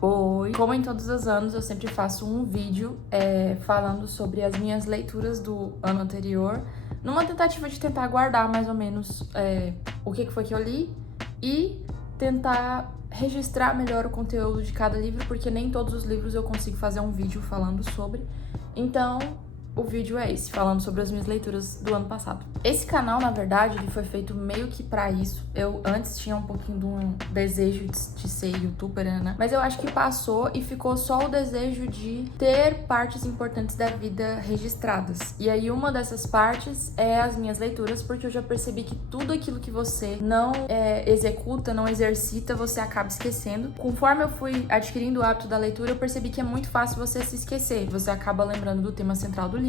Oi! Como em todos os anos, eu sempre faço um vídeo falando sobre as minhas leituras do ano anterior, numa tentativa de tentar guardar mais ou menos o que foi que eu li e tentar registrar melhor o conteúdo de cada livro, porque nem todos os livros eu consigo fazer um vídeo falando sobre. Então, o vídeo é esse, falando sobre as minhas leituras do ano passado. Esse canal, na verdade, ele foi feito meio que pra isso. Eu antes tinha um pouquinho de um desejo de ser youtuber, né? Mas eu acho que passou e ficou só o desejo de ter partes importantes da vida registradas. E aí uma dessas partes é as minhas leituras, porque eu já percebi que tudo aquilo que você não executa, não exercita, você acaba esquecendo. Conforme eu fui adquirindo o hábito da leitura, eu percebi que é muito fácil você se esquecer. Você acaba lembrando do tema central do livro,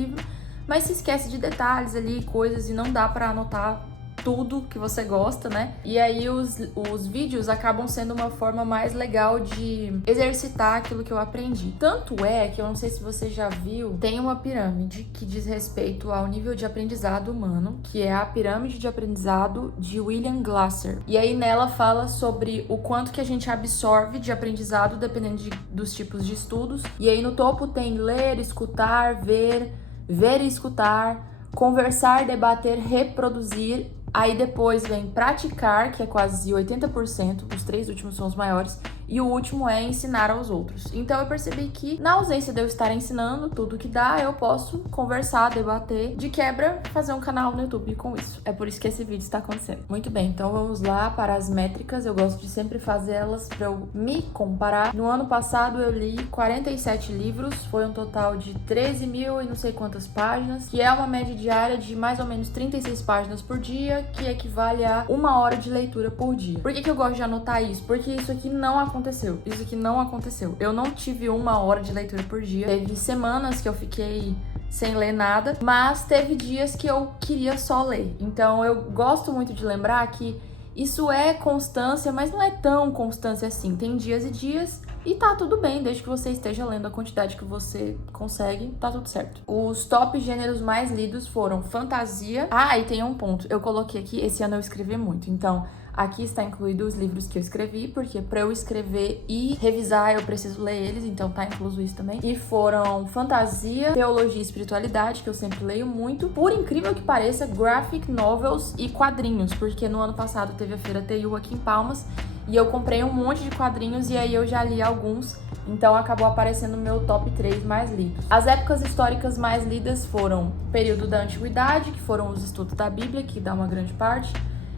mas se esquece de detalhes ali, coisas, e não dá pra anotar tudo que você gosta, né? E aí os vídeos acabam sendo uma forma mais legal de exercitar aquilo que eu aprendi. Tanto é que eu não sei se você já viu, tem uma pirâmide que diz respeito ao nível de aprendizado humano, que é a pirâmide de aprendizado de William Glasser. E aí nela fala sobre o quanto que a gente absorve de aprendizado dependendo dos tipos de estudos. E aí no topo tem ler, escutar, ver e escutar, conversar, debater, reproduzir. Aí depois vem praticar, que é quase 80%, os 3 últimos são os maiores, e o último é ensinar aos outros. Então eu percebi que, na ausência de eu estar ensinando tudo que dá, eu posso conversar, debater, de quebra, fazer um canal no YouTube com isso. É por isso que esse vídeo está acontecendo. Muito bem, então vamos lá para as métricas. Eu gosto de sempre fazer elas para eu me comparar. No ano passado eu li 47 livros, foi um total de 13 mil e não sei quantas páginas, que é uma média diária de mais ou menos 36 páginas por dia, que equivale a 1 hora de leitura por dia. Por que eu gosto de anotar isso? Porque isso aqui não aconteceu. Isso aqui não aconteceu. Eu não tive 1 hora de leitura por dia. Teve semanas que eu fiquei sem ler nada, mas teve dias que eu queria só ler. Então eu gosto muito de lembrar que isso é constância, mas não é tão constância assim. Tem dias e dias e tá tudo bem, desde que você esteja lendo a quantidade que você consegue, tá tudo certo. Os top gêneros mais lidos foram fantasia. Ah, e tem um ponto. Eu coloquei aqui, esse ano eu escrevi muito, então aqui está incluído os livros que eu escrevi, porque para eu escrever e revisar eu preciso ler eles, então tá incluso isso também. E foram fantasia, teologia e espiritualidade, que eu sempre leio muito. Por incrível que pareça, graphic novels e quadrinhos, porque no ano passado teve a Feira TU aqui em Palmas, e eu comprei um monte de quadrinhos e aí eu já li alguns, então acabou aparecendo no meu top 3 mais lidos. As épocas históricas mais lidas foram o período da Antiguidade, que foram os estudos da Bíblia, que dá uma grande parte,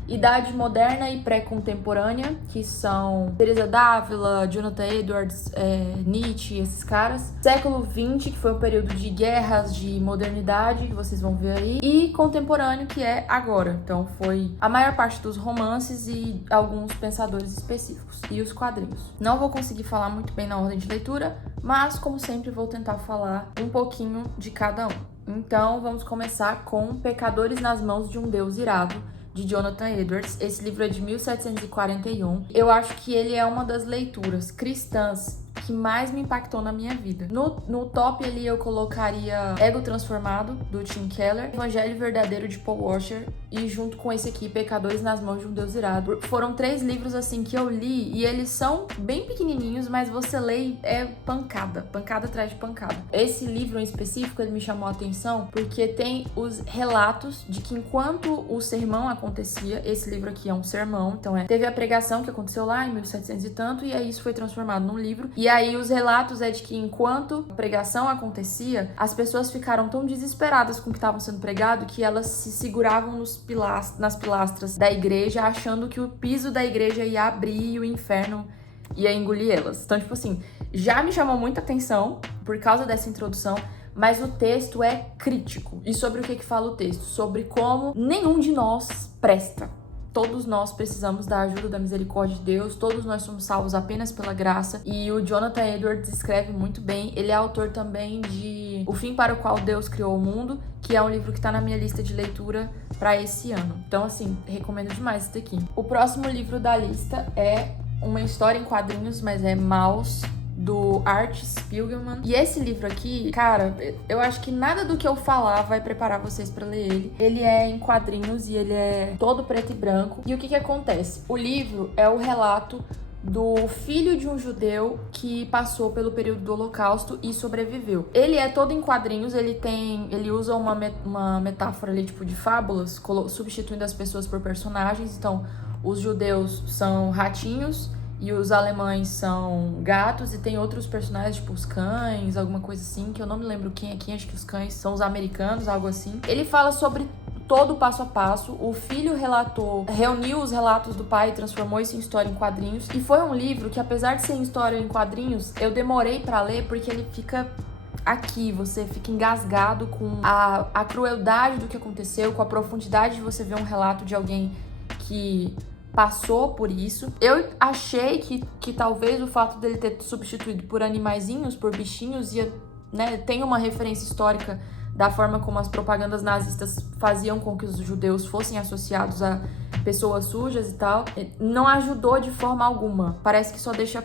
Idade Moderna e Pré-Contemporânea, que são Teresa d'Ávila, Jonathan Edwards, Nietzsche, esses caras. Século XX, que foi um período de guerras, de modernidade, que vocês vão ver aí. E Contemporâneo, que é agora. Então foi a maior parte dos romances e alguns pensadores específicos. E os quadrinhos. Não vou conseguir falar muito bem na ordem de leitura, mas como sempre vou tentar falar um pouquinho de cada um. Então vamos começar com Pecadores nas Mãos de um Deus Irado, de Jonathan Edwards. Esse livro é de 1741. Eu acho que ele é uma das leituras cristãs que mais me impactou na minha vida. No top ali eu colocaria Ego Transformado, do Tim Keller, Evangelho Verdadeiro, de Paul Washer, e junto com esse aqui, Pecadores nas Mãos de um Deus Irado. Foram 3 livros assim que eu li e eles são bem pequenininhos, mas você lê e é pancada atrás de pancada. Esse livro em específico, ele me chamou a atenção porque tem os relatos de que enquanto o sermão acontecia, esse livro aqui é um sermão, então teve a pregação que aconteceu lá em 1700 e tanto, e aí isso foi transformado num livro. E aí os relatos é de que enquanto a pregação acontecia, as pessoas ficaram tão desesperadas com o que estavam sendo pregado que elas se seguravam nas pilastras da igreja, achando que o piso da igreja ia abrir e o inferno ia engolir elas. Então, tipo assim, já me chamou muita atenção por causa dessa introdução, mas o texto é crítico. E sobre o que fala o texto? Sobre como nenhum de nós presta. Todos nós precisamos da ajuda, da misericórdia de Deus, todos nós somos salvos apenas pela graça. E o Jonathan Edwards escreve muito bem. Ele é autor também de O Fim para o Qual Deus Criou o Mundo, que é um livro que tá na minha lista de leitura para esse ano. Então, assim, recomendo demais esse daqui. O próximo livro da lista é uma história em quadrinhos, mas é Maus, do Art Spiegelman. E esse livro aqui, cara, eu acho que nada do que eu falar vai preparar vocês pra ler ele. Ele é em quadrinhos e ele é todo preto e branco. E o que acontece? O livro é o relato do filho de um judeu que passou pelo período do Holocausto e sobreviveu. Ele é todo em quadrinhos, ele usa uma metáfora ali, tipo, de fábulas, substituindo as pessoas por personagens. Então, os judeus são ratinhos e os alemães são gatos, e tem outros personagens, tipo os cães, alguma coisa assim, que eu não me lembro quem é quem, acho que os cães são os americanos, algo assim. Ele fala sobre todo o passo a passo. O filho reuniu os relatos do pai e transformou isso em história em quadrinhos. E foi um livro que, apesar de ser em história em quadrinhos, eu demorei pra ler porque ele fica aqui, você fica engasgado com a crueldade do que aconteceu, com a profundidade de você ver um relato de alguém que passou por isso. Eu achei que talvez o fato dele ter substituído por animaizinhos, por bichinhos, ia, né, tem uma referência histórica da forma como as propagandas nazistas faziam com que os judeus fossem associados a pessoas sujas e tal. Não ajudou de forma alguma. Parece que só deixa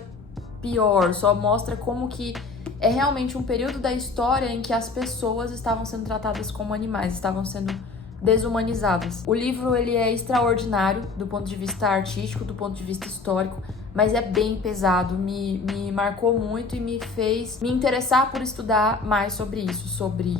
pior, só mostra como que é realmente um período da história em que as pessoas estavam sendo tratadas como animais, estavam sendo desumanizadas. O livro, ele é extraordinário do ponto de vista artístico, do ponto de vista histórico, mas é bem pesado, me marcou muito e me fez me interessar por estudar mais sobre isso, sobre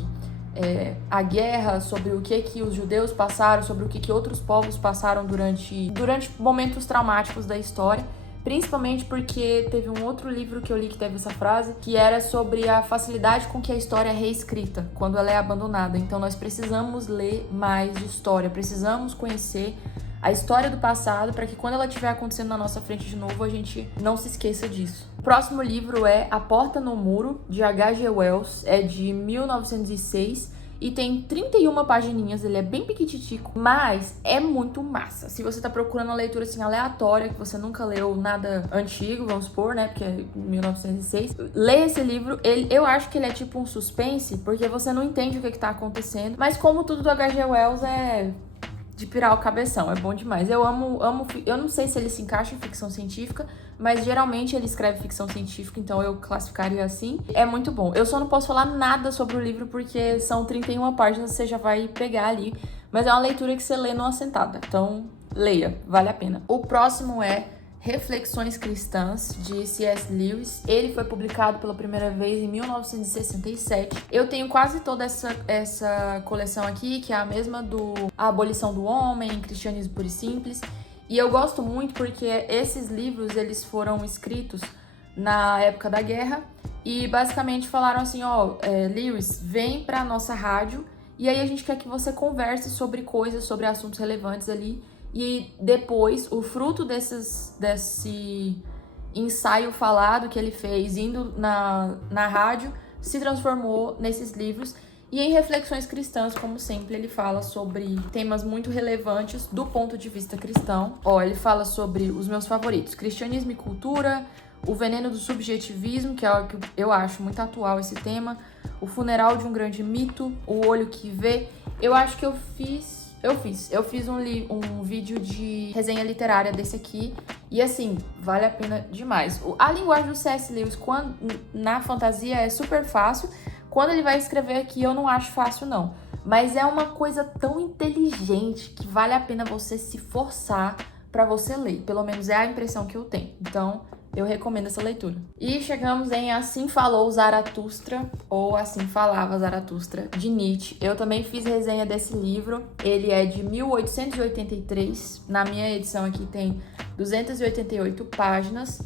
a guerra, sobre o que os judeus passaram, sobre o que outros povos passaram durante momentos traumáticos da história. Principalmente porque teve um outro livro que eu li que teve essa frase, que era sobre a facilidade com que a história é reescrita quando ela é abandonada. Então nós precisamos ler mais de história, precisamos conhecer a história do passado para que quando ela estiver acontecendo na nossa frente de novo, a gente não se esqueça disso. O próximo livro é A Porta no Muro, de H.G. Wells, é de 1906 e tem 31 pagininhas, ele é bem piquititico, mas é muito massa. Se você tá procurando uma leitura assim aleatória, que você nunca leu nada antigo, vamos supor, né, porque é 1906, lê esse livro. Eu acho que ele é tipo um suspense, porque você não entende o que tá acontecendo, mas como tudo do H.G. Wells é de pirar o cabeção, é bom demais. Eu amo, eu não sei se ele se encaixa em ficção científica, mas geralmente ele escreve ficção científica, então eu classificaria assim. É muito bom. Eu só não posso falar nada sobre o livro porque são 31 páginas, você já vai pegar ali, mas é uma leitura que você lê numa sentada, então leia, vale a pena. O próximo é Reflexões Cristãs, de C.S. Lewis. Ele foi publicado pela primeira vez em 1967. Eu tenho quase toda essa coleção aqui, que é a mesma do A Abolição do Homem, Cristianismo Puro e Simples. E eu gosto muito porque esses livros, eles foram escritos na época da guerra e basicamente falaram assim, Lewis, vem pra nossa rádio e aí a gente quer que você converse sobre coisas, sobre assuntos relevantes ali. E depois, o fruto desse ensaio falado que ele fez indo na rádio se transformou nesses livros. E em Reflexões Cristãs, como sempre, ele fala sobre temas muito relevantes do ponto de vista cristão. Ele fala sobre os meus favoritos: cristianismo e cultura, o veneno do subjetivismo, que é algo que eu acho muito atual esse tema, o funeral de um grande mito, o olho que vê. Eu acho que eu fiz um vídeo de resenha literária desse aqui, e assim, vale a pena demais. A linguagem do C.S. Lewis na fantasia é super fácil. Quando ele vai escrever aqui, eu não acho fácil, não. Mas é uma coisa tão inteligente que vale a pena você se forçar pra você ler. Pelo menos é a impressão que eu tenho. Então, eu recomendo essa leitura. E chegamos em Assim Falou Zaratustra, ou Assim Falava Zaratustra, de Nietzsche. Eu também fiz resenha desse livro. Ele é de 1883. Na minha edição aqui tem 288 páginas.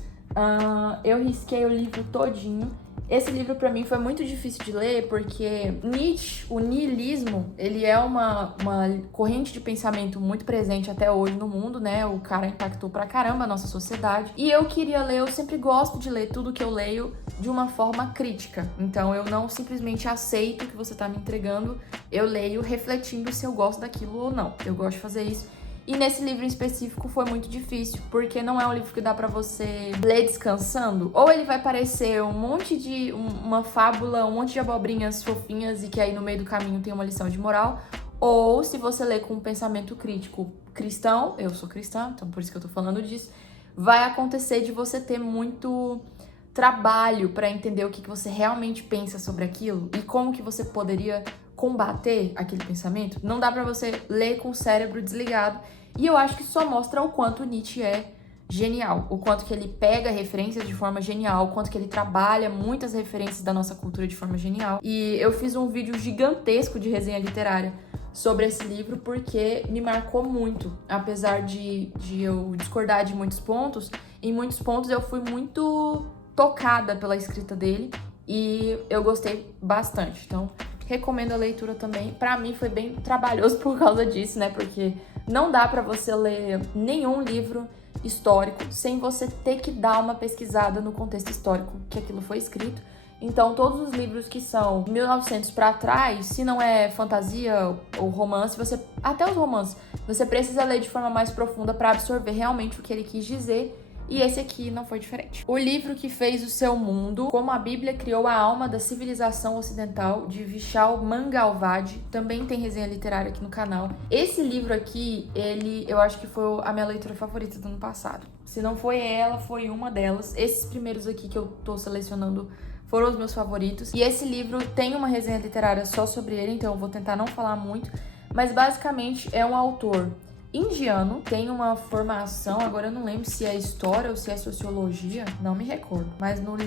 Eu risquei o livro todinho. Esse livro pra mim foi muito difícil de ler porque Nietzsche, o niilismo, ele é uma corrente de pensamento muito presente até hoje no mundo, né? O cara impactou pra caramba a nossa sociedade. E eu queria ler, eu sempre gosto de ler tudo que eu leio de uma forma crítica. Então eu não simplesmente aceito o que você tá me entregando, eu leio refletindo se eu gosto daquilo ou não. Eu gosto de fazer isso. E nesse livro em específico foi muito difícil, porque não é um livro que dá pra você ler descansando. Ou ele vai parecer uma fábula, um monte de abobrinhas fofinhas e que aí no meio do caminho tem uma lição de moral. Ou se você ler com um pensamento crítico cristão, eu sou cristã, então por isso que eu tô falando disso, vai acontecer de você ter muito trabalho pra entender o que você realmente pensa sobre aquilo e como que você poderia combater aquele pensamento. Não dá pra você ler com o cérebro desligado. E eu acho que só mostra o quanto Nietzsche é genial. O quanto que ele pega referências de forma genial, o quanto que ele trabalha muitas referências da nossa cultura de forma genial. E eu fiz um vídeo gigantesco de resenha literária sobre esse livro porque me marcou muito. Apesar de eu discordar de muitos pontos, em muitos pontos eu fui muito tocada pela escrita dele e eu gostei bastante. Então, recomendo a leitura também. Pra mim foi bem trabalhoso por causa disso, né? Porque não dá pra você ler nenhum livro histórico sem você ter que dar uma pesquisada no contexto histórico que aquilo foi escrito. Então, todos os livros que são de 1900 pra trás, se não é fantasia ou romance, até os romances, você precisa ler de forma mais profunda pra absorver realmente o que ele quis dizer. E esse aqui não foi diferente. O livro que fez o seu mundo, como a Bíblia criou a alma da civilização ocidental, de Vishal Mangalwadi, também tem resenha literária aqui no canal. Esse livro aqui, eu acho que foi a minha leitura favorita do ano passado. Se não foi ela, foi uma delas. Esses primeiros aqui que eu tô selecionando foram os meus favoritos. E esse livro tem uma resenha literária só sobre ele, então eu vou tentar não falar muito. Mas basicamente é um autor indiano, tem uma formação, agora eu não lembro se é história ou se é sociologia, não me recordo, mas no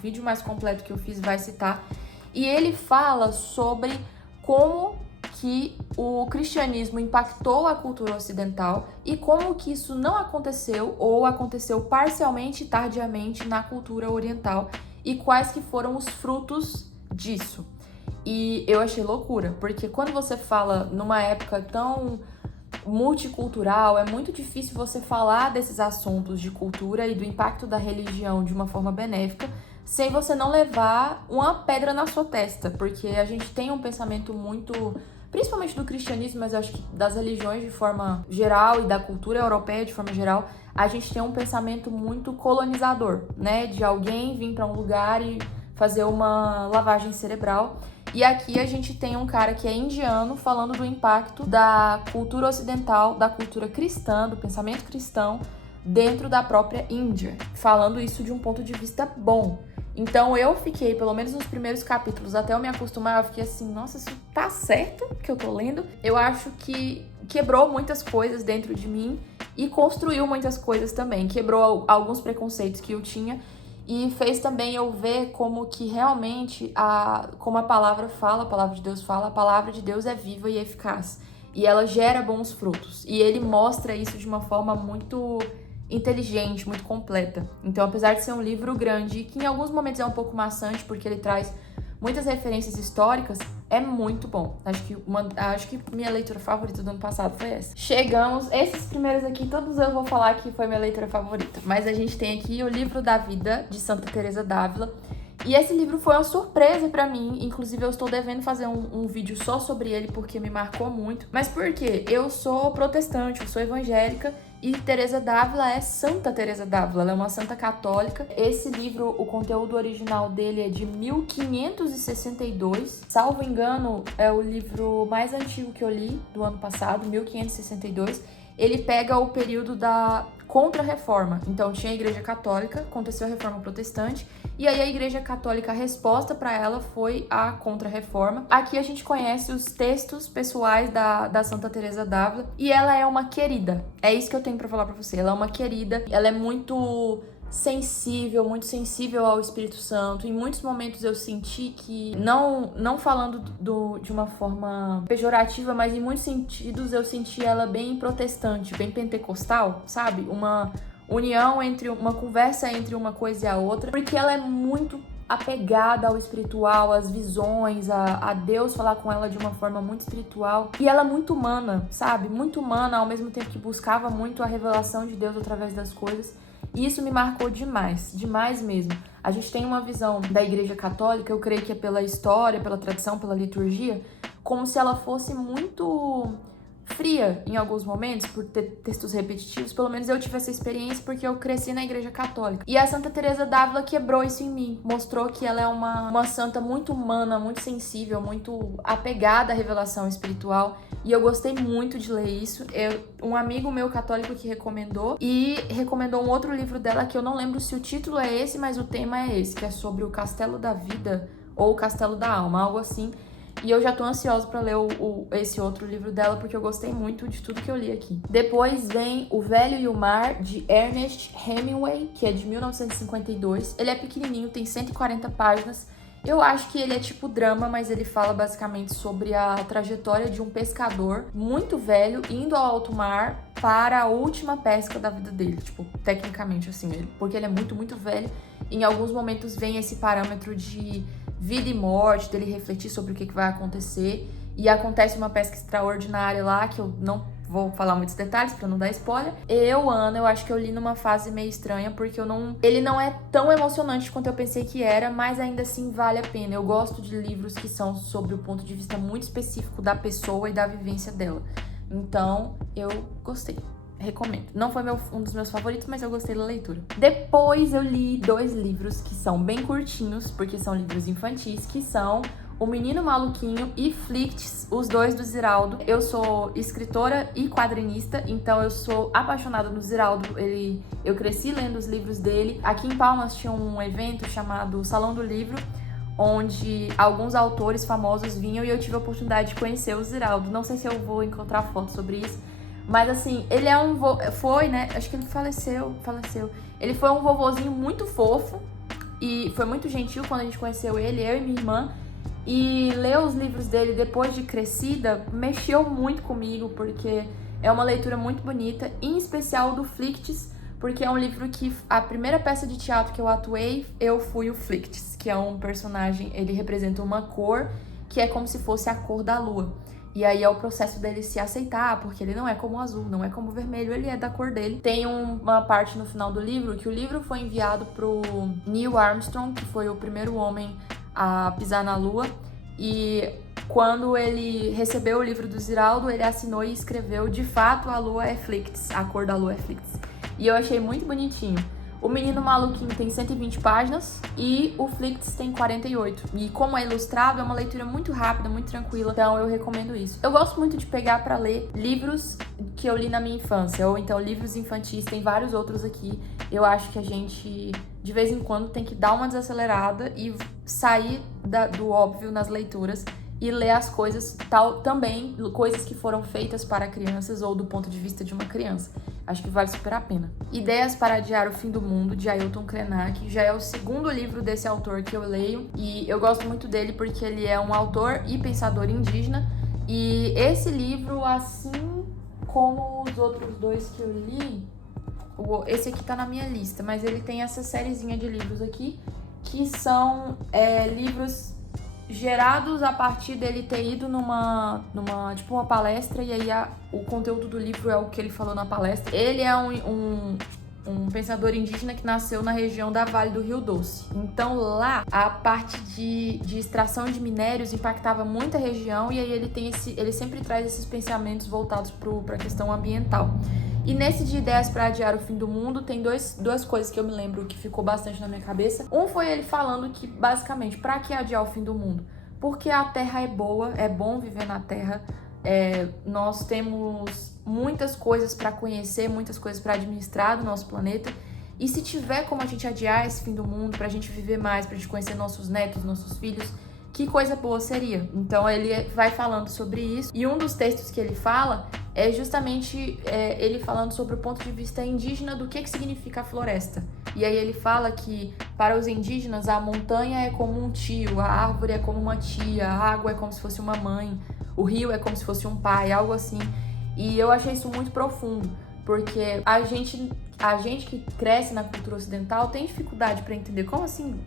vídeo mais completo que eu fiz vai citar. E ele fala sobre como que o cristianismo impactou a cultura ocidental e como que isso não aconteceu ou aconteceu parcialmente e tardiamente na cultura oriental e quais que foram os frutos disso. E eu achei loucura, porque quando você fala numa época tão multicultural, é muito difícil você falar desses assuntos de cultura e do impacto da religião de uma forma benéfica sem você não levar uma pedra na sua testa, porque a gente tem um pensamento muito, principalmente do cristianismo, mas eu acho que das religiões de forma geral e da cultura europeia de forma geral, a gente tem um pensamento muito colonizador, né? De alguém vir para um lugar e fazer uma lavagem cerebral. E aqui a gente tem um cara que é indiano falando do impacto da cultura ocidental, da cultura cristã, do pensamento cristão dentro da própria Índia, falando isso de um ponto de vista bom. Então eu fiquei, pelo menos nos primeiros capítulos, até eu me acostumar, eu fiquei assim, nossa, isso tá certo que eu tô lendo? Eu acho que quebrou muitas coisas dentro de mim e construiu muitas coisas também, quebrou alguns preconceitos que eu tinha. E fez também eu ver como que realmente, como a palavra fala, a palavra de Deus fala, a palavra de Deus é viva e eficaz. E ela gera bons frutos. E ele mostra isso de uma forma muito inteligente, muito completa. Então, apesar de ser um livro grande, que em alguns momentos é um pouco maçante, porque ele traz muitas referências históricas, é muito bom. Acho que minha leitura favorita do ano passado foi essa. Chegamos, esses primeiros aqui, todos eu vou falar que foi minha leitura favorita. Mas a gente tem aqui o Livro da Vida, de Santa Teresa d'Ávila. E esse livro foi uma surpresa pra mim, inclusive eu estou devendo fazer um vídeo só sobre ele, porque me marcou muito. Mas por quê? Eu sou protestante, eu sou evangélica, e Teresa d'Ávila é Santa Teresa d'Ávila, ela é uma santa católica. Esse livro, o conteúdo original dele é de 1562. Salvo engano, é o livro mais antigo que eu li do ano passado, 1562. Ele pega o período da Contra-Reforma. Então tinha a Igreja Católica, aconteceu a Reforma Protestante, e aí a Igreja Católica, a resposta para ela foi a Contra-Reforma. Aqui a gente conhece os textos pessoais da Santa Teresa d'Ávila, e ela é uma querida. É isso que eu tenho para falar para você. Ela é uma querida, ela é muito muito sensível ao Espírito Santo. Em muitos momentos eu senti que, não falando de uma forma pejorativa, mas em muitos sentidos eu senti ela bem protestante, bem pentecostal, sabe? Uma união uma conversa entre uma coisa e a outra, porque ela é muito apegada ao espiritual, às visões, a Deus falar com ela de uma forma muito espiritual. E ela é muito humana, sabe? Muito humana, ao mesmo tempo que buscava muito a revelação de Deus através das coisas. E isso me marcou demais, demais mesmo. A gente tem uma visão da Igreja Católica, eu creio que é pela história, pela tradição, pela liturgia, como se ela fosse muito fria em alguns momentos, por ter textos repetitivos. Pelo menos eu tive essa experiência porque eu cresci na Igreja Católica. E a Santa Teresa d'Ávila quebrou isso em mim, mostrou que ela é uma santa muito humana, muito sensível, muito apegada à revelação espiritual. E eu gostei muito de ler isso. Um amigo meu católico que recomendou, e recomendou um outro livro dela que eu não lembro se o título é esse, mas o tema é esse, que é sobre o Castelo da Vida ou o Castelo da Alma, algo assim. E eu já tô ansiosa pra ler esse outro livro dela, porque eu gostei muito de tudo que eu li aqui. Depois vem O Velho e o Mar, de Ernest Hemingway, que é de 1952. Ele é pequenininho, tem 140 páginas. Eu acho que ele é tipo drama, mas ele fala basicamente sobre a trajetória de um pescador muito velho indo ao alto mar para a última pesca da vida dele, tipo, tecnicamente assim, porque ele é muito, muito velho. Em alguns momentos vem esse parâmetro de vida e morte, dele refletir sobre o que vai acontecer, e acontece uma pesca extraordinária lá, que eu não vou falar muitos detalhes pra não dar spoiler. Eu acho que eu li numa fase meio estranha, porque ele não é tão emocionante quanto eu pensei que era, mas ainda assim vale a pena. Eu gosto de livros que são sobre o ponto de vista muito específico da pessoa e da vivência dela. Então, eu gostei. Recomendo. Não foi um dos meus favoritos, mas eu gostei da leitura. Depois eu li 2 livros que são bem curtinhos, porque são livros infantis, que são O Menino Maluquinho e Flicts, os dois do Ziraldo. Eu sou escritora e quadrinista, então eu sou apaixonada no Ziraldo. Eu cresci lendo os livros dele. Aqui em Palmas tinha um evento chamado Salão do Livro, onde alguns autores famosos vinham e eu tive a oportunidade de conhecer o Ziraldo. Não sei se eu vou encontrar fotos sobre isso, mas assim, ele é né? Acho que ele faleceu. Ele foi um vovozinho muito fofo e foi muito gentil quando a gente conheceu ele, eu e minha irmã. E ler os livros dele depois de crescida mexeu muito comigo, porque é uma leitura muito bonita, em especial do Flicts, porque é um livro que a primeira peça de teatro que eu atuei, eu fui o Flicts, que é um personagem, ele representa uma cor que é como se fosse a cor da lua. E aí é o processo dele se aceitar, porque ele não é como o azul, não é como o vermelho, ele é da cor dele. Tem uma parte no final do livro que o livro foi enviado pro Neil Armstrong, que foi o primeiro homem a pisar na Lua. E quando ele recebeu o livro do Ziraldo, ele assinou e escreveu: de fato, a lua é Flicts, a cor da lua é Flicts. E eu achei muito bonitinho. O Menino Maluquinho tem 120 páginas e o Flicts tem 48. E como é ilustrado, é uma leitura muito rápida, muito tranquila, então eu recomendo isso. Eu gosto muito de pegar pra ler livros que eu li na minha infância, ou então livros infantis, tem vários outros aqui. Eu acho que a gente, de vez em quando, tem que dar uma desacelerada e sair do óbvio nas leituras e ler as coisas, também coisas que foram feitas para crianças ou do ponto de vista de uma criança. Acho que vale super a pena. Ideias para Adiar o Fim do Mundo, de Ailton Krenak. Já é o segundo livro desse autor que eu leio. E eu gosto muito dele porque ele é um autor e pensador indígena. E esse livro, assim como os outros 2 que eu li, esse aqui tá na minha lista, mas ele tem essa sériezinha de livros aqui, que são livros gerados a partir dele ter ido numa palestra, e aí o conteúdo do livro é o que ele falou na palestra. Ele é um pensador indígena que nasceu na região da Vale do Rio Doce. Então lá, a parte de extração de minérios impactava muita região, e aí ele sempre traz esses pensamentos voltados para a questão ambiental. E nesse de Ideias para Adiar o Fim do Mundo, tem duas coisas que eu me lembro que ficou bastante na minha cabeça. Um foi ele falando que, basicamente, para que adiar o fim do mundo? Porque a Terra é boa, é bom viver na Terra, nós temos muitas coisas para conhecer, muitas coisas para administrar do nosso planeta. E se tiver como a gente adiar esse fim do mundo, pra gente viver mais, pra gente conhecer nossos netos, nossos filhos, que coisa boa seria. Então ele vai falando sobre isso, e um dos textos que ele fala é justamente ele falando sobre o ponto de vista indígena do que significa a floresta. E aí ele fala que para os indígenas a montanha é como um tio, a árvore é como uma tia, a água é como se fosse uma mãe, o rio é como se fosse um pai, algo assim. E eu achei isso muito profundo, porque a gente que cresce na cultura ocidental tem dificuldade para entender como assim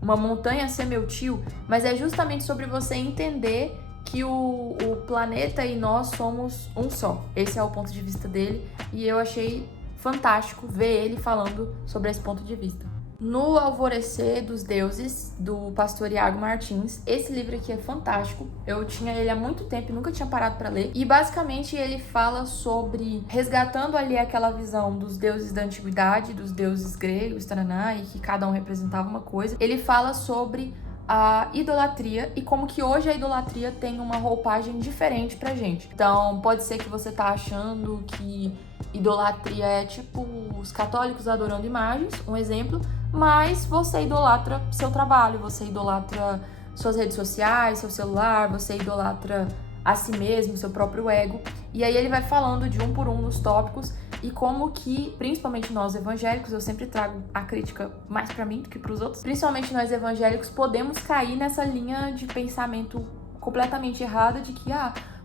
uma montanha ser meu tio, mas é justamente sobre você entender que o planeta e nós somos um só. Esse é o ponto de vista dele, e eu achei fantástico ver ele falando sobre esse ponto de vista. No Alvorecer dos Deuses, do pastor Iago Martins. Esse livro aqui é fantástico. Eu tinha ele há muito tempo e nunca tinha parado para ler. E basicamente ele fala sobre resgatando ali aquela visão dos deuses da antiguidade, dos deuses gregos, taraná, e que cada um representava uma coisa. Ele fala sobre a idolatria e como que hoje a idolatria tem uma roupagem diferente pra gente. Então, pode ser que você tá achando que idolatria é tipo os católicos adorando imagens, um exemplo, mas você idolatra seu trabalho, você idolatra suas redes sociais, seu celular, você idolatra a si mesmo, seu próprio ego. E aí ele vai falando de um por um nos tópicos e como que, principalmente nós evangélicos, eu sempre trago a crítica mais pra mim do que pros outros, principalmente nós evangélicos podemos cair nessa linha de pensamento completamente errada de que,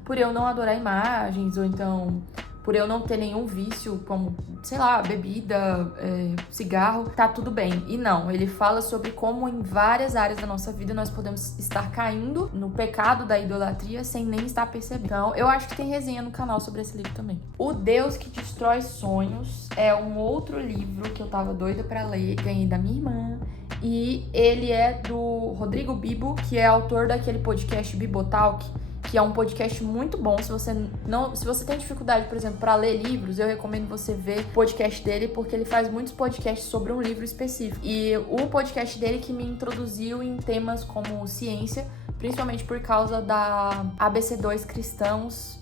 por eu não adorar imagens, ou então por eu não ter nenhum vício, como, sei lá, bebida, cigarro, tá tudo bem. E não, ele fala sobre como em várias áreas da nossa vida nós podemos estar caindo no pecado da idolatria sem nem estar percebendo. Então, eu acho que tem resenha no canal sobre esse livro também. O Deus que Destrói Sonhos é um outro livro que eu tava doida pra ler, ganhei da minha irmã. E ele é do Rodrigo Bibo, que é autor daquele podcast Bibotalk, que é um podcast muito bom. Se você tem dificuldade, por exemplo, para ler livros, eu recomendo você ver o podcast dele, porque ele faz muitos podcasts sobre um livro específico. E o podcast dele que me introduziu em temas como ciência, principalmente por causa da ABC2 Cristãos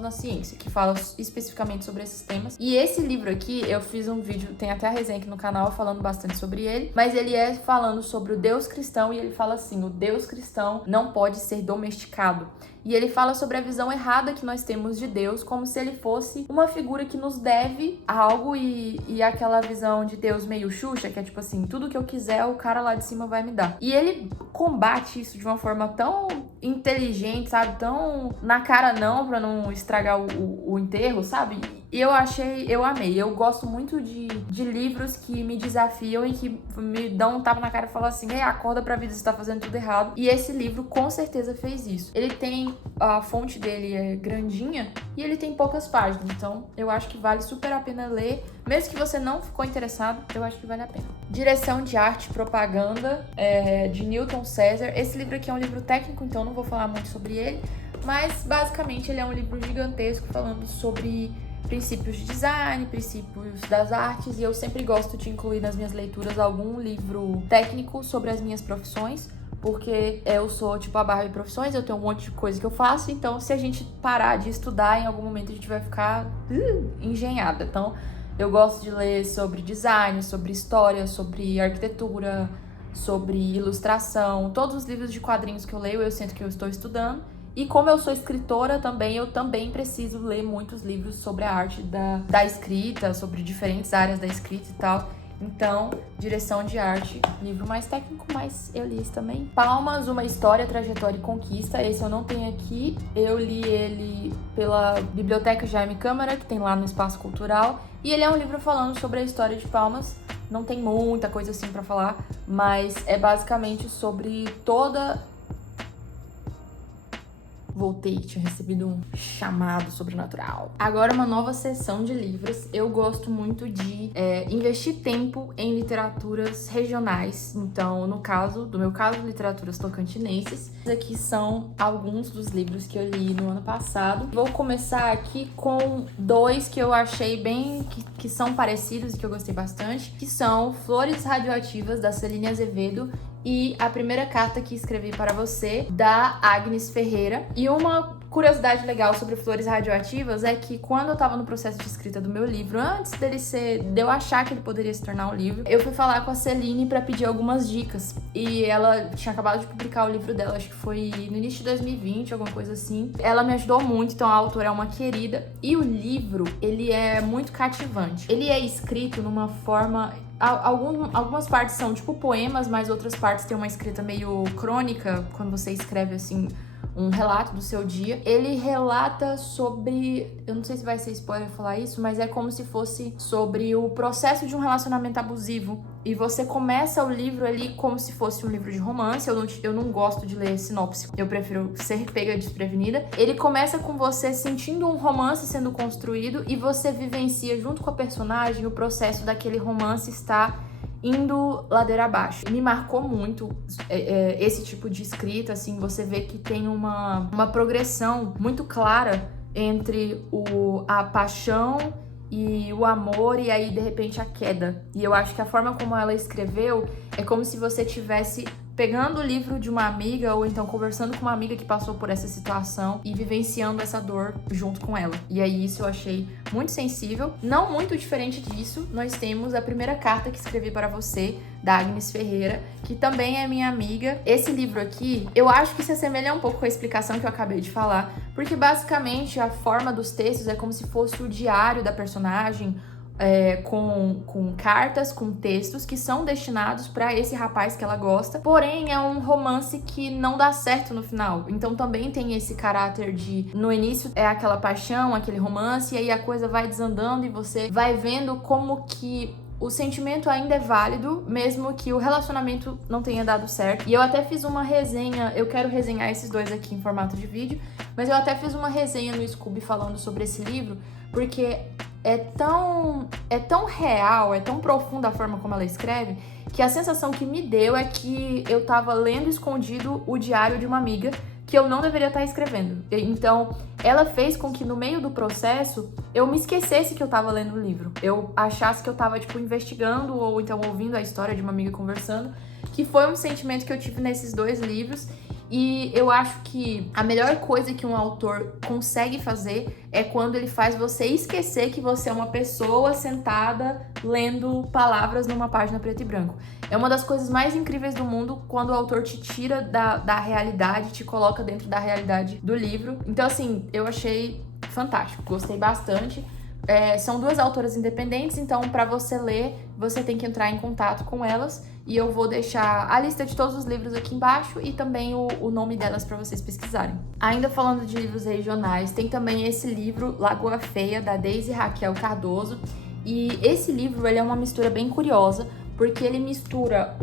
na Ciência, que fala especificamente sobre esses temas. E esse livro aqui, eu fiz um vídeo, tem até a resenha aqui no canal falando bastante sobre ele, mas ele é falando sobre o Deus cristão e ele fala assim, o Deus cristão não pode ser domesticado. E ele fala sobre a visão errada que nós temos de Deus, como se ele fosse uma figura que nos deve algo e aquela visão de Deus meio Xuxa, que é tipo assim, tudo que eu quiser, o cara lá de cima vai me dar. E ele combate isso de uma forma tão inteligente, sabe? Tão na cara não, pra não estragar o enterro, sabe? E eu amei. Eu gosto muito de livros que me desafiam e que me dão um tapa na cara e falam assim, acorda pra vida, você tá fazendo tudo errado. E esse livro com certeza fez isso. Ele tem, a fonte dele é grandinha e ele tem poucas páginas, então eu acho que vale super a pena ler. Mesmo que você não ficou interessado, eu acho que vale a pena. Direção de Arte e Propaganda, de Newton César. Esse livro aqui é um livro técnico, então não vou falar muito sobre ele, mas basicamente ele é um livro gigantesco falando sobre princípios de design, princípios das artes, e eu sempre gosto de incluir nas minhas leituras algum livro técnico sobre as minhas profissões, porque eu sou tipo a barra de profissões, eu tenho um monte de coisa que eu faço, então se a gente parar de estudar, em algum momento a gente vai ficar engenhada. Então eu gosto de ler sobre design, sobre história, sobre arquitetura, sobre ilustração. Todos os livros de quadrinhos que eu leio, eu sinto que eu estou estudando. E como eu sou escritora também, eu também preciso ler muitos livros sobre a arte da escrita, sobre diferentes áreas da escrita e tal. Então, Direção de Arte, livro mais técnico, mas eu li esse também. Palmas, Uma História, Trajetória e Conquista. Esse eu não tenho aqui. Eu li ele pela Biblioteca Jaime Câmara, que tem lá no Espaço Cultural. E ele é um livro falando sobre a história de Palmas. Não tem muita coisa assim pra falar, mas é basicamente sobre toda... Voltei, tinha recebido um chamado sobrenatural. Agora uma nova sessão de livros. Eu gosto muito de investir tempo em literaturas regionais. Então, do meu caso, literaturas tocantinenses. Aqui são alguns dos livros que eu li no ano passado. Vou começar aqui com dois que eu achei que são parecidos e que eu gostei bastante, que são Flores Radioativas, da Celine Azevedo, e A Primeira Carta que Escrevi para Você, da Agnes Ferreira. E uma curiosidade legal sobre Flores Radioativas é que quando eu tava no processo de escrita do meu livro, antes de eu achar que ele poderia se tornar um livro, eu fui falar com a Celine pra pedir algumas dicas. E ela tinha acabado de publicar o livro dela, acho que foi no início de 2020, alguma coisa assim. Ela me ajudou muito, então a autora é uma querida. E o livro, ele é muito cativante. Ele é escrito numa forma... Algumas partes são tipo poemas, mas outras partes tem uma escrita meio crônica, quando você escreve assim um relato do seu dia. Ele relata sobre, eu não sei se vai ser spoiler falar isso, mas é como se fosse sobre o processo de um relacionamento abusivo. E você começa o livro ali como se fosse um livro de romance. Eu não gosto de ler sinopse, eu prefiro ser pega desprevenida. Ele começa com você sentindo um romance sendo construído e você vivencia junto com a personagem o processo daquele romance estar indo ladeira abaixo. Me marcou muito esse tipo de escrita, assim, você vê que tem uma progressão muito clara entre a paixão e o amor, e aí de repente a queda. E eu acho que a forma como ela escreveu é como se você tivesse pegando o livro de uma amiga ou então conversando com uma amiga que passou por essa situação e vivenciando essa dor junto com ela. E aí isso eu achei muito sensível. Não muito diferente disso, nós temos A Primeira Carta que Escrevi para Você, da Agnes Ferreira, que também é minha amiga. Esse livro aqui, eu acho que se assemelha um pouco com a explicação que eu acabei de falar, porque basicamente a forma dos textos é como se fosse o diário da personagem, com cartas, com textos que são destinados para esse rapaz que ela gosta, porém é um romance que não dá certo no final, então também tem esse caráter de, no início é aquela paixão, aquele romance, e aí a coisa vai desandando e você vai vendo como que o sentimento ainda é válido, mesmo que o relacionamento não tenha dado certo. E eu até fiz uma resenha, eu quero resenhar esses dois aqui em formato de vídeo, mas eu até fiz uma resenha no Scooby falando sobre esse livro, porque é tão real, é tão profunda a forma como ela escreve, que a sensação que me deu é que eu tava lendo escondido o diário de uma amiga que eu não deveria estar escrevendo. Então, ela fez com que no meio do processo eu me esquecesse que eu tava lendo o livro. Eu achasse que eu tava, investigando ou então ouvindo a história de uma amiga conversando, que foi um sentimento que eu tive nesses dois livros. E eu acho que a melhor coisa que um autor consegue fazer é quando ele faz você esquecer que você é uma pessoa sentada lendo palavras numa página preto e branco. É uma das coisas mais incríveis do mundo quando o autor te tira da realidade, te coloca dentro da realidade do livro. Então, assim, eu achei fantástico, gostei bastante. São duas autoras independentes, então para você ler, você tem que entrar em contato com elas. E eu vou deixar a lista de todos os livros aqui embaixo e também o nome delas para vocês pesquisarem. Ainda falando de livros regionais, tem também esse livro, Lagoa Feia, da Deise Raquel Cardoso. E esse livro ele é uma mistura bem curiosa, porque ele mistura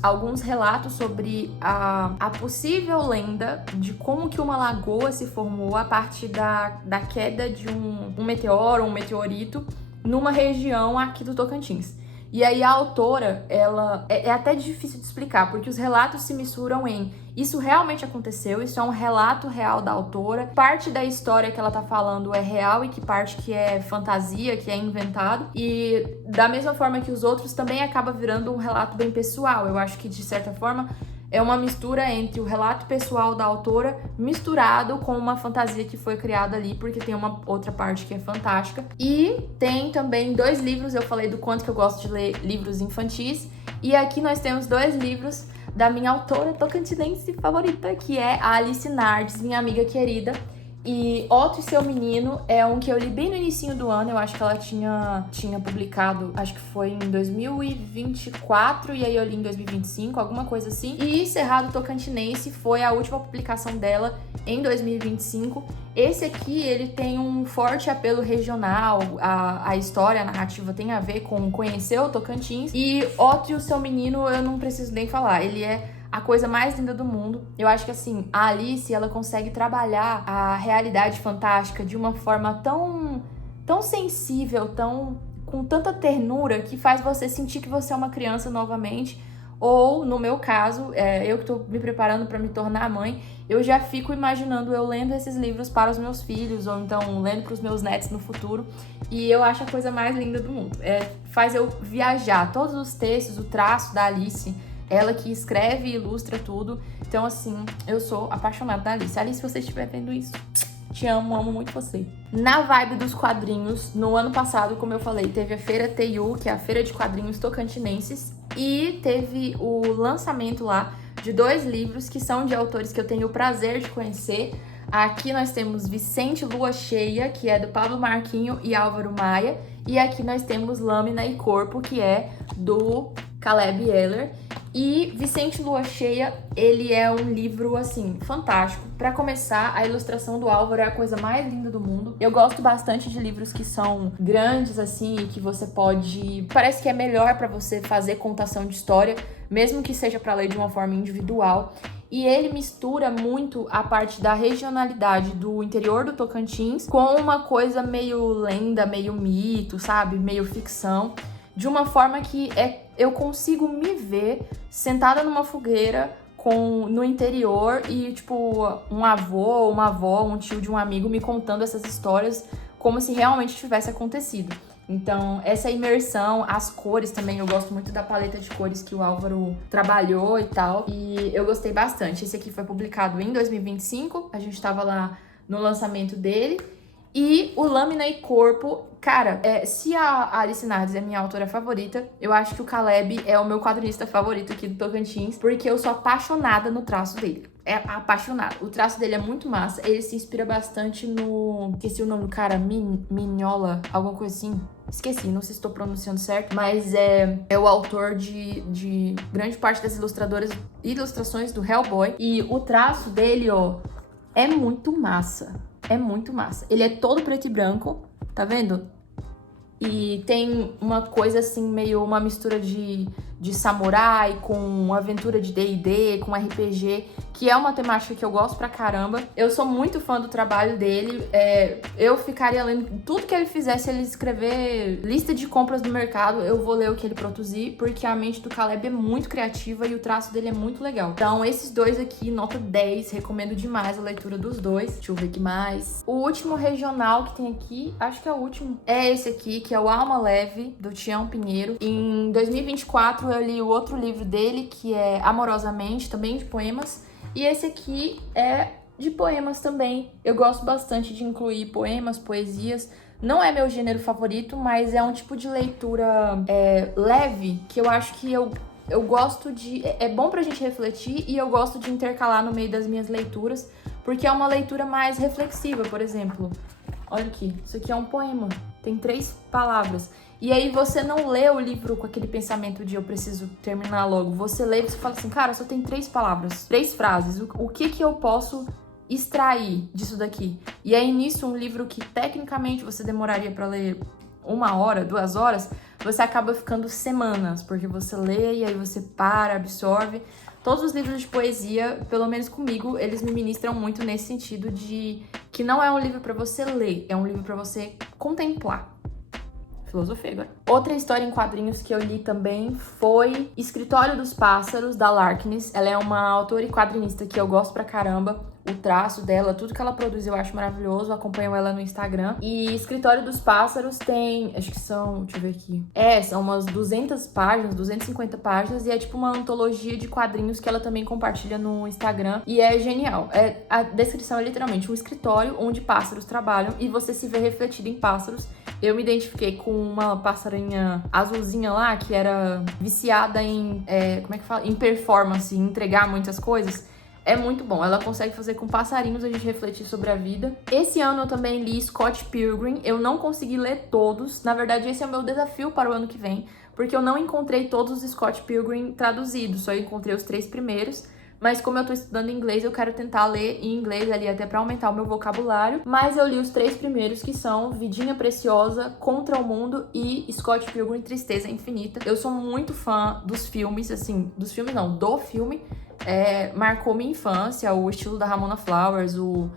alguns relatos sobre a possível lenda de como que uma lagoa se formou a partir da queda de um meteoro, um meteorito, numa região aqui do Tocantins. E aí a autora, ela é até difícil de explicar, porque os relatos se misturam em isso realmente aconteceu, isso é um relato real da autora, parte da história que ela tá falando é real e que parte que é fantasia, que é inventado, e da mesma forma que os outros também acaba virando um relato bem pessoal. Eu acho que de certa forma é uma mistura entre o relato pessoal da autora misturado com uma fantasia que foi criada ali, porque tem uma outra parte que é fantástica. E tem também dois livros, eu falei do quanto que eu gosto de ler livros infantis, e aqui nós temos dois livros da minha autora tocantinense favorita, que é a Alice Nardes, minha amiga querida. E Otto e Seu Menino é um que eu li bem no início do ano, eu acho que ela tinha publicado, acho que foi em 2024 e aí eu li em 2025, alguma coisa assim. E Cerrado Tocantinense foi a última publicação dela em 2025. Esse aqui, ele tem um forte apelo regional, a história, a narrativa tem a ver com conhecer o Tocantins. E Otto e o Seu Menino eu não preciso nem falar, ele é a coisa mais linda do mundo. Eu acho que, assim, a Alice, ela consegue trabalhar a realidade fantástica de uma forma tão sensível, com tanta ternura, que faz você sentir que você é uma criança novamente. Ou, no meu caso, eu que tô me preparando para me tornar mãe, eu já fico imaginando eu lendo esses livros para os meus filhos, ou então lendo para os meus netos no futuro. E eu acho a coisa mais linda do mundo. Faz eu viajar. Todos os textos, o traço da Alice, ela que escreve e ilustra tudo. Então, assim, eu sou apaixonada da Alice. Alice, se você estiver vendo isso, te amo muito você. Na vibe dos quadrinhos, no ano passado, como eu falei, teve a Feira TU, que é a Feira de Quadrinhos Tocantinenses, e teve o lançamento lá de dois livros que são de autores que eu tenho o prazer de conhecer. Aqui nós temos Vicente Lua Cheia, que é do Pablo Marquinho e Álvaro Maia, e aqui nós temos Lâmina e Corpo, que é do Caleb Heller. E Vicente Lua Cheia, ele é um livro, assim, fantástico. Pra começar, a ilustração do Álvaro é a coisa mais linda do mundo. Eu gosto bastante de livros que são grandes, assim, e que você pode... Parece que é melhor pra você fazer contação de história, mesmo que seja pra ler de uma forma individual. E ele mistura muito a parte da regionalidade do interior do Tocantins com uma coisa meio lenda, meio mito, sabe? Meio ficção. De uma forma que eu consigo me ver sentada numa fogueira no interior e, tipo, um avô, uma avó, um tio de um amigo me contando essas histórias como se realmente tivesse acontecido. Então, essa imersão, as cores também, eu gosto muito da paleta de cores que o Álvaro trabalhou e tal, e eu gostei bastante. Esse aqui foi publicado em 2025, a gente tava lá no lançamento dele. E o Lâmina e Corpo, cara, se a Alice Nardes é minha autora favorita, eu acho que o Caleb é o meu quadrinista favorito aqui do Tocantins, porque eu sou apaixonada no traço dele. É apaixonada. O traço dele é muito massa, ele se inspira bastante no... Esqueci o nome do cara, Mignola, alguma coisa assim. Esqueci, não sei se estou pronunciando certo, mas é o autor de grande parte das ilustrações do Hellboy. E o traço dele, ó, é muito massa. É muito massa. Ele é todo preto e branco, tá vendo? E tem uma coisa assim, meio uma mistura de samurai com aventura de D&D, com RPG, que é uma temática que eu gosto pra caramba. Eu sou muito fã do trabalho dele. Eu ficaria lendo tudo que ele fizesse, ele escrever lista de compras do mercado, eu vou ler o que ele produzir, porque a mente do Caleb é muito criativa e o traço dele é muito legal. Então, esses dois aqui, nota 10, recomendo demais a leitura dos dois. Deixa eu ver o que mais. O último regional que tem aqui, acho que é o último, é esse aqui, que é o Alma Leve, do Tião Pinheiro. Em 2024, eu li o outro livro dele, que é Amorosamente, também de poemas. E esse aqui é de poemas também. Eu gosto bastante de incluir poemas, poesias. Não é meu gênero favorito, mas é um tipo de leitura leve, que eu acho que eu gosto de... É bom pra gente refletir e eu gosto de intercalar no meio das minhas leituras, porque é uma leitura mais reflexiva, por exemplo. Olha aqui, isso aqui é um poema, tem 3 palavras. E aí você não lê o livro com aquele pensamento de eu preciso terminar logo. Você lê e você fala assim, cara, só tem 3 palavras, 3 frases. O que eu posso extrair disso daqui? E aí nisso, um livro que tecnicamente você demoraria pra ler 1 hora, 2 horas, você acaba ficando semanas, porque você lê e aí você para, absorve. Todos os livros de poesia, pelo menos comigo, eles me ministram muito nesse sentido de que não é um livro pra você ler, é um livro pra você contemplar. Filosofia agora. Outra história em quadrinhos que eu li também foi Escritório dos Pássaros, da Larkness. Ela é uma autora e quadrinista que eu gosto pra caramba. O traço dela, tudo que ela produz eu acho maravilhoso. Acompanho ela no Instagram. E Escritório dos Pássaros tem, acho que são, deixa eu ver aqui. São umas 200 páginas, 250 páginas. E é tipo uma antologia de quadrinhos que ela também compartilha no Instagram. E é genial. A descrição é literalmente um escritório onde pássaros trabalham e você se vê refletido em pássaros. Eu me identifiquei com uma passarinha azulzinha lá, que era viciada em, como é que fala? Em performance, em entregar muitas coisas. É muito bom. Ela consegue fazer com passarinhos a gente refletir sobre a vida. Esse ano eu também li Scott Pilgrim. Eu não consegui ler todos. Na verdade, esse é o meu desafio para o ano que vem, porque eu não encontrei todos os Scott Pilgrim traduzidos. Só encontrei os 3 primeiros. Mas como eu tô estudando inglês, eu quero tentar ler em inglês ali até pra aumentar o meu vocabulário. Mas eu li os 3 primeiros, que são Vidinha Preciosa, Contra o Mundo e Scott Pilgrim, Tristeza Infinita. Eu sou muito fã dos filmes, assim, dos filmes não, do filme. Marcou minha infância, o estilo da Ramona Flowers, o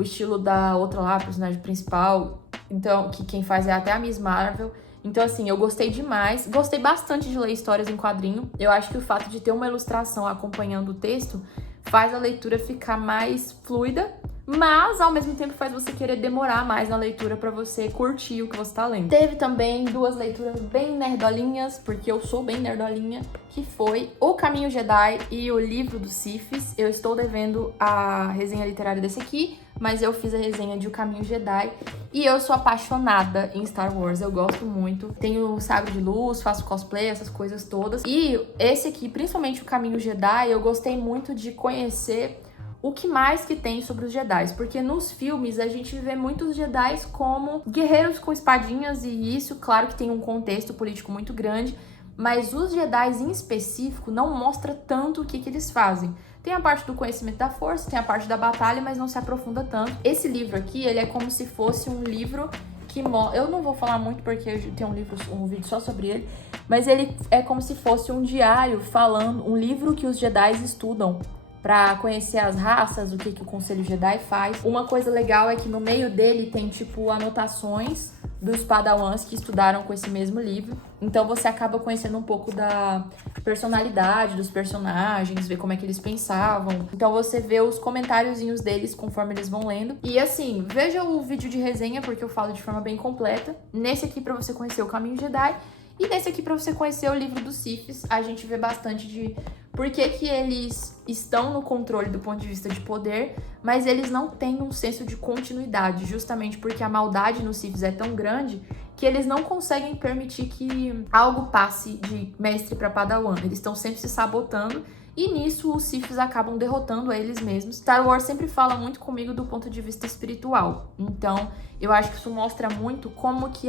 estilo da outra lá, a personagem principal. Então, que quem faz é até a Miss Marvel. Então, assim, eu gostei demais. Gostei bastante de ler histórias em quadrinho. Eu acho que o fato de ter uma ilustração acompanhando o texto faz a leitura ficar mais fluida, mas, ao mesmo tempo, faz você querer demorar mais na leitura pra você curtir o que você tá lendo. Teve também 2 leituras bem nerdolinhas, porque eu sou bem nerdolinha, que foi O Caminho Jedi e o Livro dos Siths. Eu estou devendo a resenha literária desse aqui, mas eu fiz a resenha de O Caminho Jedi e eu sou apaixonada em Star Wars, eu gosto muito. Tenho o Sabre de Luz, faço cosplay, essas coisas todas. E esse aqui, principalmente O Caminho Jedi, eu gostei muito de conhecer o que mais que tem sobre os Jedi, porque nos filmes a gente vê muitos Jedi como guerreiros com espadinhas e isso, claro que tem um contexto político muito grande, mas os Jedi em específico não mostra tanto o que eles fazem. Tem a parte do conhecimento da força, tem a parte da batalha, mas não se aprofunda tanto. Esse livro aqui, ele é como se fosse um livro que eu não vou falar muito porque eu tenho um vídeo só sobre ele, mas ele é como se fosse um diário falando, um livro que os Jedi estudam pra conhecer as raças, o que o Conselho Jedi faz. Uma coisa legal é que no meio dele tem, tipo, anotações dos padawans que estudaram com esse mesmo livro. Então você acaba conhecendo um pouco da personalidade dos personagens, ver como é que eles pensavam. Então você vê os comentáriozinhos deles conforme eles vão lendo. E assim, veja o vídeo de resenha, porque eu falo de forma bem completa. Nesse aqui pra você conhecer o Caminho Jedi. E nesse aqui pra você conhecer o Livro dos Siths. A gente vê bastante de por que que eles estão no controle do ponto de vista de poder, mas eles não têm um senso de continuidade, justamente porque a maldade nos Siths é tão grande que eles não conseguem permitir que algo passe de mestre para padawan. Eles estão sempre se sabotando e nisso os Siths acabam derrotando eles mesmos. Star Wars sempre fala muito comigo do ponto de vista espiritual. Então, eu acho que isso mostra muito como que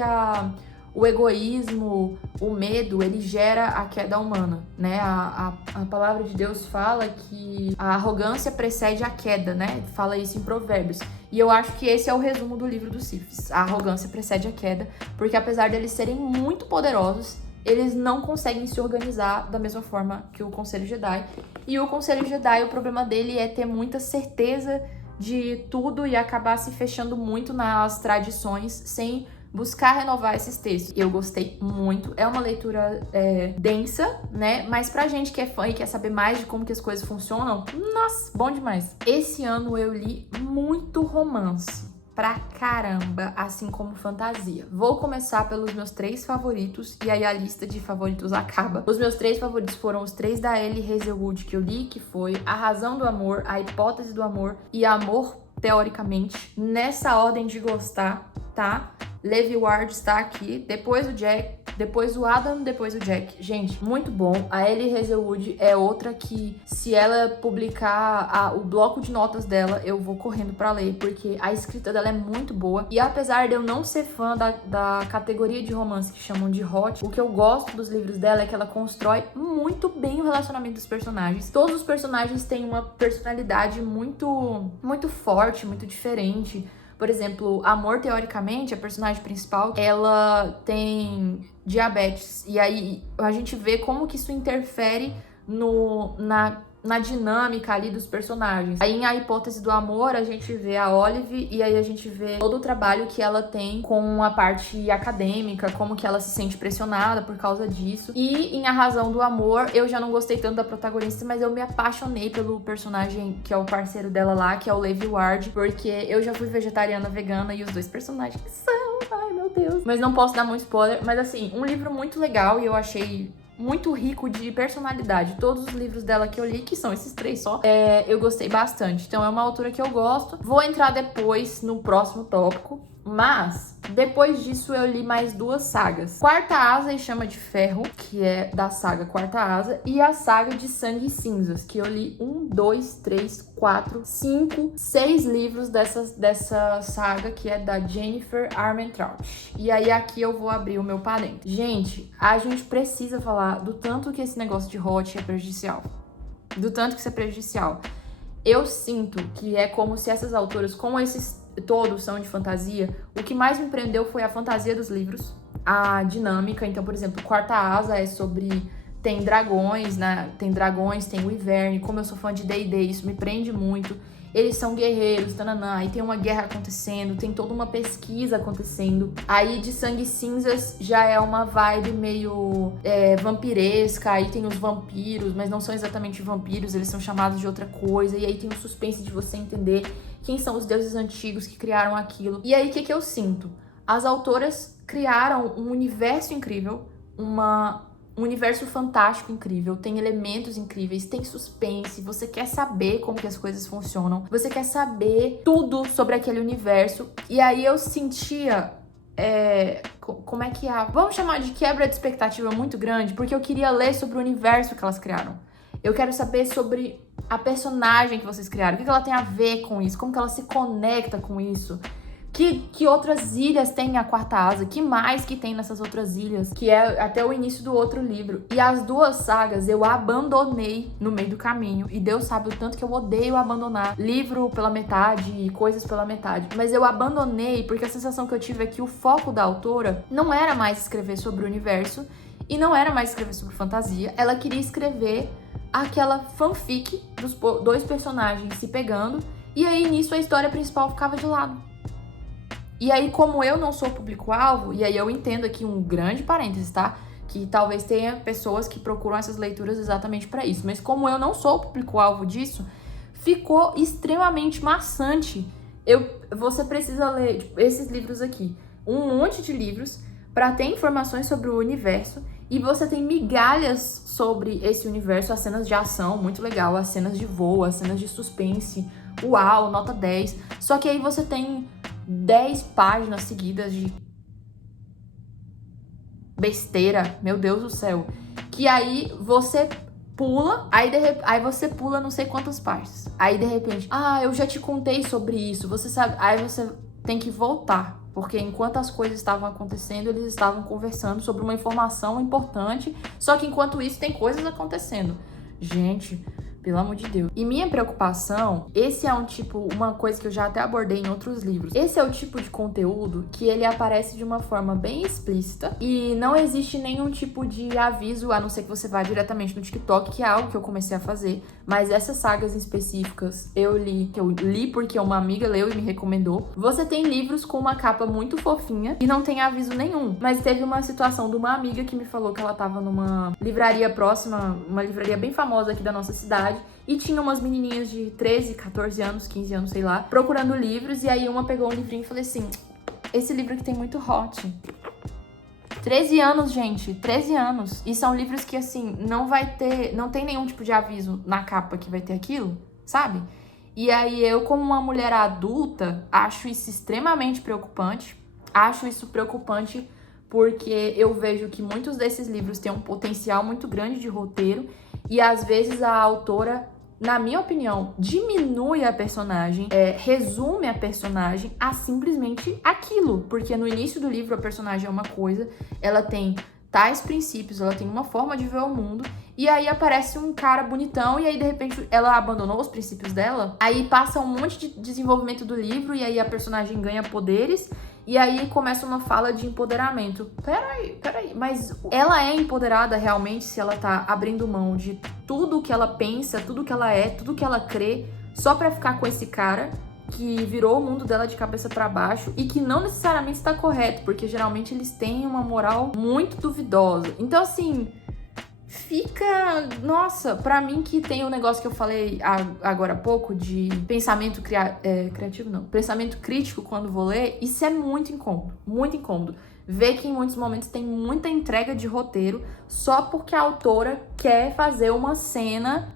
o egoísmo, o medo, ele gera a queda humana, né? A palavra de Deus fala que a arrogância precede a queda, né? Fala isso em Provérbios. E eu acho que esse é o resumo do livro dos Siths. A arrogância precede a queda, porque apesar deles serem muito poderosos, eles não conseguem se organizar da mesma forma que o Conselho Jedi. E o Conselho Jedi, o problema dele é ter muita certeza de tudo e acabar se fechando muito nas tradições sem buscar renovar esses textos. Eu gostei muito. É uma leitura densa, né? Mas pra gente que é fã e quer saber mais de como que as coisas funcionam, nossa, bom demais. Esse ano eu li muito romance. Pra caramba, assim como fantasia. Vou começar pelos meus 3 favoritos, e aí a lista de favoritos acaba. Os meus 3 favoritos foram os 3 da Ellie Hazelwood que eu li, que foi A Razão do Amor, A Hipótese do Amor e Amor Teoricamente. Nessa ordem de gostar, tá? Levi Ward está aqui, depois o Jack, depois o Adam, depois o Jack. Gente, muito bom. A Ellie Hazelwood é outra que, se ela publicar o bloco de notas dela, eu vou correndo pra ler, porque a escrita dela é muito boa. E apesar de eu não ser fã da categoria de romance que chamam de hot, o que eu gosto dos livros dela é que ela constrói muito bem o relacionamento dos personagens. Todos os personagens têm uma personalidade muito forte, muito diferente. Por exemplo, Amor Teoricamente, a personagem principal, ela tem diabetes. E aí a gente vê como que isso interfere na dinâmica ali dos personagens. Aí em A Hipótese do Amor, a gente vê a Olive e aí a gente vê todo o trabalho que ela tem com a parte acadêmica, como que ela se sente pressionada por causa disso. E em A Razão do Amor, eu já não gostei tanto da protagonista, mas eu me apaixonei pelo personagem que é o parceiro dela lá, que é o Levi Ward, porque eu já fui vegetariana, vegana e os 2 personagens são... Ai, meu Deus. Mas não posso dar muito spoiler, mas assim, um livro muito legal e eu achei muito rico de personalidade. Todos os livros dela que eu li, que são esses 3 só, eu gostei bastante. Então é uma autora que eu gosto. Vou entrar depois no próximo tópico, mas depois disso eu li mais 2 sagas. Quarta Asa e Chama de Ferro, que é da saga Quarta Asa, e a saga de Sangue e Cinzas, que eu li 1, 2, 3, 4, 5, 6 livros dessa saga, que é da Jennifer Armentrout. E aí aqui eu vou abrir o meu parênteses. Gente, a gente precisa falar do tanto que esse negócio de hot é prejudicial. Do tanto que isso é prejudicial. Eu sinto que é como se essas autoras, como esses todos são de fantasia, o que mais me prendeu foi a fantasia dos livros, a dinâmica. Então, por exemplo, Quarta Asa é sobre... Tem dragões, né? Tem dragões, tem o Iverne. Como eu sou fã de D&D, isso me prende muito. Eles são guerreiros, tananã. Aí tem uma guerra acontecendo, tem toda uma pesquisa acontecendo. Aí de Sangue e Cinzas já é uma vibe meio vampiresca. Aí tem os vampiros, mas não são exatamente vampiros, eles são chamados de outra coisa. E aí tem o suspense de você entender quem são os deuses antigos que criaram aquilo. E aí o que eu sinto? As autoras criaram um universo incrível, um universo fantástico incrível, tem elementos incríveis, tem suspense, você quer saber como que as coisas funcionam, você quer saber tudo sobre aquele universo. E aí eu sentia, como é que é? Vamos chamar de quebra de expectativa muito grande, porque eu queria ler sobre o universo que elas criaram. Eu quero saber sobre a personagem que vocês criaram, o que ela tem a ver com isso, como que ela se conecta com isso. Que outras ilhas tem a Quarta Asa? Que mais que tem nessas outras ilhas? Que é até o início do outro livro. E as 2 sagas eu abandonei no meio do caminho. E Deus sabe o tanto que eu odeio abandonar livro pela metade e coisas pela metade. Mas eu abandonei porque a sensação que eu tive é que o foco da autora não era mais escrever sobre o universo e não era mais escrever sobre fantasia. Ela queria escrever aquela fanfic dos 2 personagens se pegando. E aí nisso a história principal ficava de lado. E aí, como eu não sou público-alvo, e aí eu entendo aqui um grande parênteses, tá? Que talvez tenha pessoas que procuram essas leituras exatamente para isso. Mas como eu não sou público-alvo disso, ficou extremamente maçante. Você precisa ler esses livros aqui, um monte de livros, para ter informações sobre o universo. E você tem migalhas sobre esse universo, as cenas de ação, muito legal, as cenas de voo, as cenas de suspense, uau, nota 10. Só que aí você tem 10 páginas seguidas de besteira, meu Deus do céu, que aí você pula, aí você pula não sei quantas partes. Aí de repente, eu já te contei sobre isso, você sabe, aí você tem que voltar, porque enquanto as coisas estavam acontecendo, eles estavam conversando sobre uma informação importante, só que enquanto isso tem coisas acontecendo. Gente, pelo amor de Deus. E minha preocupação, esse é uma coisa que eu já até abordei em outros livros. Esse é o tipo de conteúdo que ele aparece de uma forma bem explícita e não existe nenhum tipo de aviso, a não ser que você vá diretamente no TikTok, que é algo que eu comecei a fazer. Mas essas sagas específicas eu li porque uma amiga leu e me recomendou. Você tem livros com uma capa muito fofinha e não tem aviso nenhum. Mas teve uma situação de uma amiga que me falou que ela tava numa livraria próxima, uma livraria bem famosa aqui da nossa cidade, e tinha umas menininhas de 13, 14 anos, 15 anos, sei lá, procurando livros, e aí uma pegou um livrinho e falei assim, esse livro aqui tem muito hot. 13 anos, gente, 13 anos. E são livros que, assim, não tem nenhum tipo de aviso na capa que vai ter aquilo, sabe? E aí eu, como uma mulher adulta, acho isso extremamente preocupante. Acho isso preocupante porque eu vejo que muitos desses livros têm um potencial muito grande de roteiro e às vezes a autora, na minha opinião, diminui a personagem, resume a personagem a simplesmente aquilo. Porque no início do livro a personagem é uma coisa, ela tem tais princípios, ela tem uma forma de ver o mundo, e aí aparece um cara bonitão, e aí de repente ela abandonou os princípios dela, aí passa um monte de desenvolvimento do livro, e aí a personagem ganha poderes, e aí começa uma fala de empoderamento. Peraí, mas ela é empoderada realmente se ela tá abrindo mão de tudo que ela pensa, tudo que ela é, tudo que ela crê, só pra ficar com esse cara que virou o mundo dela de cabeça pra baixo e que não necessariamente está correto, porque geralmente eles têm uma moral muito duvidosa. Então, assim, Nossa, pra mim que tem o negócio que eu falei agora há pouco de pensamento criativo, não. Pensamento crítico quando vou ler, isso é muito incômodo, muito incômodo. Ver que em muitos momentos tem muita entrega de roteiro só porque a autora quer fazer uma cena,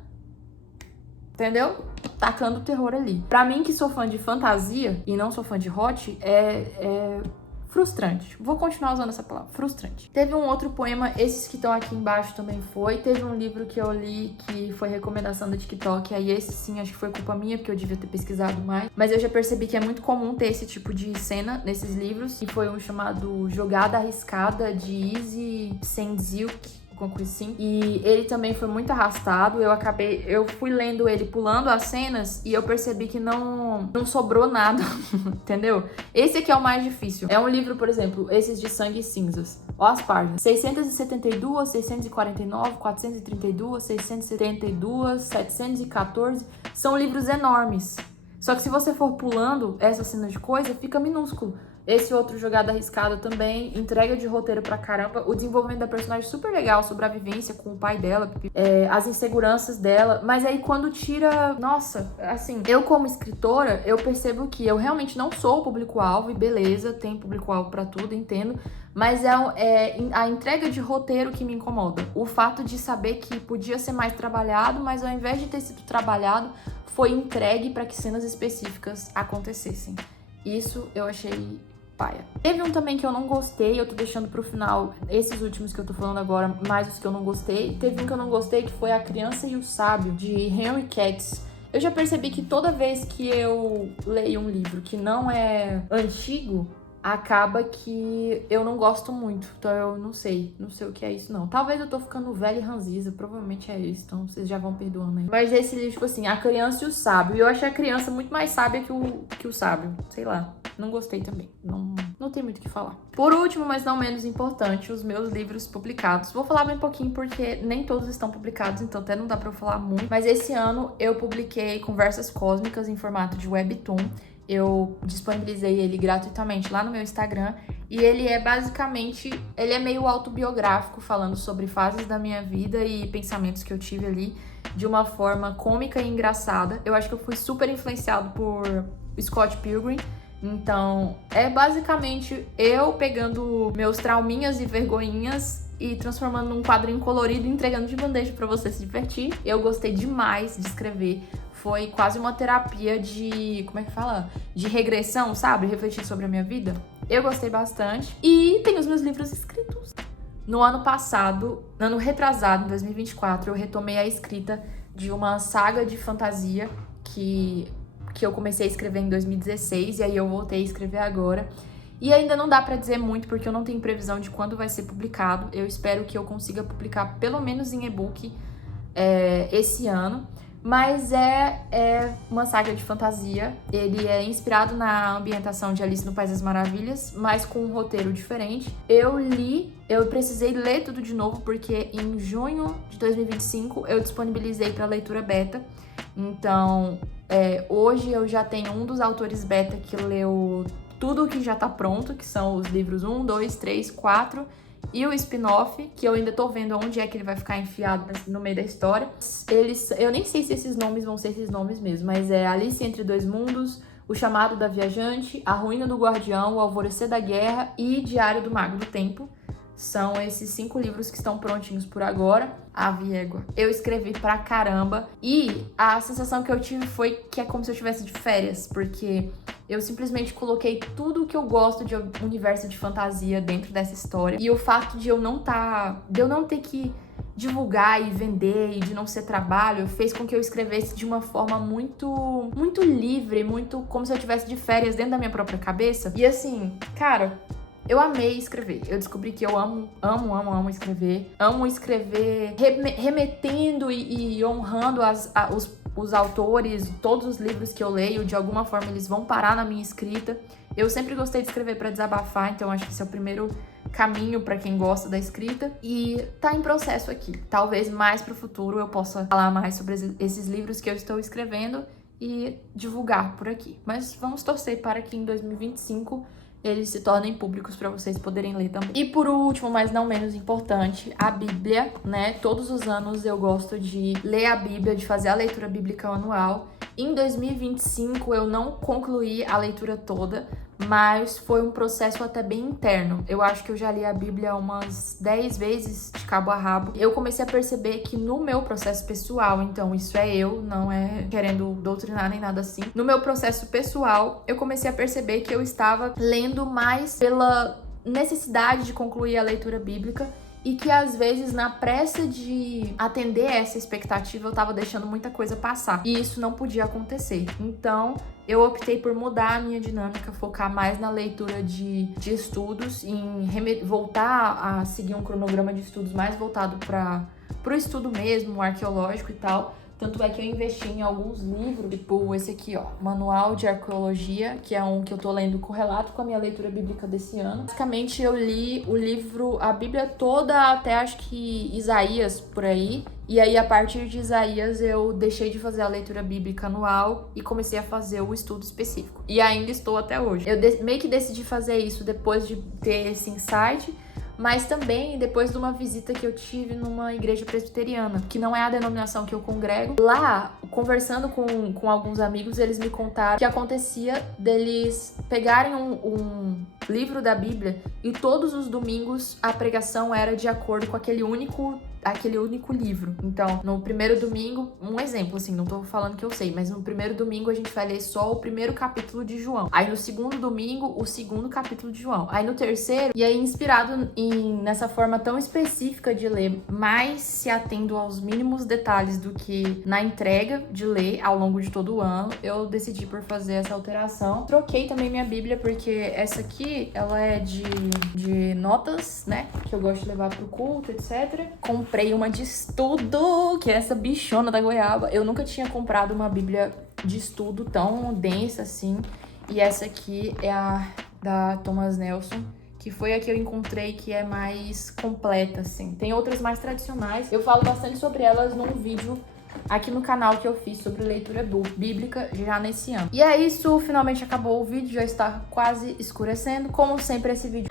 entendeu? Tacando terror ali. Pra mim, que sou fã de fantasia e não sou fã de hot, é frustrante. Vou continuar usando essa palavra, frustrante. Teve um outro poema, esses que estão aqui embaixo também foi. Teve um livro que eu li que foi recomendação do TikTok, aí esse sim, acho que foi culpa minha, porque eu devia ter pesquisado mais. Mas eu já percebi que é muito comum ter esse tipo de cena nesses livros, e foi um chamado Jogada Arriscada, de Easy Sendziuk, alguma coisa assim. E ele também foi muito arrastado. Eu fui lendo ele pulando as cenas e eu percebi que não sobrou nada, entendeu? Esse aqui é o mais difícil. É um livro, por exemplo, esses de Sangue e Cinzas. Ó as páginas. 672, 649, 432, 672, 714. São livros enormes. Só que se você for pulando essa cena de coisa, fica minúsculo. Esse outro, Jogada Arriscada, também, entrega de roteiro pra caramba, o desenvolvimento da personagem super legal, sobre a vivência com o pai dela, as inseguranças dela, mas aí quando tira, nossa, assim, eu como escritora, eu percebo que eu realmente não sou o público-alvo, e beleza, tem público-alvo pra tudo, entendo, mas é a entrega de roteiro que me incomoda, o fato de saber que podia ser mais trabalhado, mas ao invés de ter sido trabalhado, foi entregue para que cenas específicas acontecessem. Isso eu achei paia. Teve um também que eu não gostei, eu tô deixando pro final esses últimos que eu tô falando agora, mais os que eu não gostei. Teve um que eu não gostei, que foi A Criança e o Sábio, de Henry Katz. Eu já percebi que toda vez que eu leio um livro que não é antigo, acaba que eu não gosto muito. Então eu não sei o que é isso não. Talvez eu tô ficando velha e ranziza, provavelmente é isso, então vocês já vão perdoando aí. Mas esse livro, tipo assim, A Criança e o Sábio. E eu achei a criança muito mais sábia que o sábio, sei lá. Não gostei também, não tem muito o que falar. Por último, mas não menos importante, os meus livros publicados. Vou falar bem pouquinho porque nem todos estão publicados, então até não dá pra eu falar muito. Mas esse ano eu publiquei Conversas Cósmicas em formato de webtoon. Eu disponibilizei ele gratuitamente lá no meu Instagram. E ele é basicamente, ele é meio autobiográfico, falando sobre fases da minha vida e pensamentos que eu tive ali de uma forma cômica e engraçada. Eu acho que eu fui super influenciado por Scott Pilgrim. Então, é basicamente eu pegando meus trauminhas e vergonhinhas e transformando num quadrinho colorido e entregando de bandeja pra você se divertir. Eu gostei demais de escrever. Foi quase uma terapia de, como é que fala? De regressão, sabe? Refletir sobre a minha vida. Eu gostei bastante. E tenho os meus livros escritos. No ano passado, ano retrasado, em 2024, eu retomei a escrita de uma saga de fantasia que eu comecei a escrever em 2016 e aí eu voltei a escrever agora. E ainda não dá pra dizer muito porque eu não tenho previsão de quando vai ser publicado. Eu espero que eu consiga publicar pelo menos em e-book esse ano. Mas é uma saga de fantasia. Ele é inspirado na ambientação de Alice no País das Maravilhas, mas com um roteiro diferente. Eu precisei ler tudo de novo porque em junho de 2025 eu disponibilizei para leitura beta. Então, hoje eu já tenho um dos autores beta que leu tudo que já tá pronto, que são os livros 1, 2, 3, 4 e o spin-off, que eu ainda tô vendo onde é que ele vai ficar enfiado no meio da história. Eu nem sei se esses nomes vão ser esses nomes mesmo, mas é Alice Entre Dois Mundos, O Chamado da Viajante, A Ruína do Guardião, O Alvorecer da Guerra e Diário do Mago do Tempo. São esses 5 livros que estão prontinhos por agora. Ave égua. Eu escrevi pra caramba e a sensação que eu tive foi que é como se eu estivesse de férias, porque eu simplesmente coloquei tudo que eu gosto de universo de fantasia dentro dessa história. E o fato de eu não ter que divulgar e vender e de não ser trabalho fez com que eu escrevesse de uma forma muito livre, muito como se eu estivesse de férias dentro da minha própria cabeça. E assim, cara, eu amei escrever. Eu descobri que eu amo escrever. Amo escrever remetendo e honrando os autores, todos os livros que eu leio, de alguma forma eles vão parar na minha escrita. Eu sempre gostei de escrever pra desabafar, então acho que esse é o primeiro caminho pra quem gosta da escrita. E tá em processo aqui. Talvez mais pro futuro eu possa falar mais sobre esses livros que eu estou escrevendo e divulgar por aqui. Mas vamos torcer para que em 2025 eles se tornem públicos para vocês poderem ler também. E por último, mas não menos importante, a Bíblia, né? Todos os anos eu gosto de ler a Bíblia, de fazer a leitura bíblica anual. Em 2025 eu não concluí a leitura toda, mas foi um processo até bem interno. Eu acho que eu já li a Bíblia umas 10 vezes de cabo a rabo. Eu comecei a perceber que no meu processo pessoal, então isso é eu, não é querendo doutrinar nem nada assim. No meu processo pessoal, eu comecei a perceber que eu estava lendo mais pela necessidade de concluir a leitura bíblica e que às vezes na pressa de atender essa expectativa eu tava deixando muita coisa passar. E isso não podia acontecer. Então, eu optei por mudar a minha dinâmica, focar mais na leitura de estudos, em voltar a seguir um cronograma de estudos mais voltado para o estudo mesmo, arqueológico e tal. Tanto é que eu investi em alguns livros, tipo esse aqui, ó, Manual de Arqueologia, que é um que eu tô lendo correlato com a minha leitura bíblica desse ano. Basicamente, eu li o livro, a Bíblia toda, até acho que Isaías, por aí. E aí, a partir de Isaías, eu deixei de fazer a leitura bíblica anual e comecei a fazer o estudo específico. E ainda estou até hoje. Eu meio que decidi fazer isso depois de ter esse insight, mas também depois de uma visita que eu tive numa igreja presbiteriana, que não é a denominação que eu congrego. Lá, conversando com alguns amigos, eles me contaram que acontecia deles pegarem um livro da Bíblia e todos os domingos a pregação era de acordo com aquele único livro. Então, no primeiro domingo, um exemplo, assim, não tô falando que eu sei, mas no primeiro domingo a gente vai ler só o primeiro capítulo de João. Aí no segundo domingo, o segundo capítulo de João. Aí no terceiro, e aí inspirado nessa forma tão específica de ler, mais se atendo aos mínimos detalhes do que na entrega de ler ao longo de todo o ano, eu decidi por fazer essa alteração. Troquei também minha Bíblia, porque essa aqui, ela é de notas, né, que eu gosto de levar pro culto, etc. Comprei uma de estudo, que é essa bichona da goiaba. Eu nunca tinha comprado uma Bíblia de estudo tão densa assim. E essa aqui é a da Thomas Nelson, que foi a que eu encontrei que é mais completa, assim. Tem outras mais tradicionais. Eu falo bastante sobre elas num vídeo aqui no canal que eu fiz sobre leitura bíblica já nesse ano. E é isso, finalmente acabou o vídeo, já está quase escurecendo. Como sempre, esse vídeo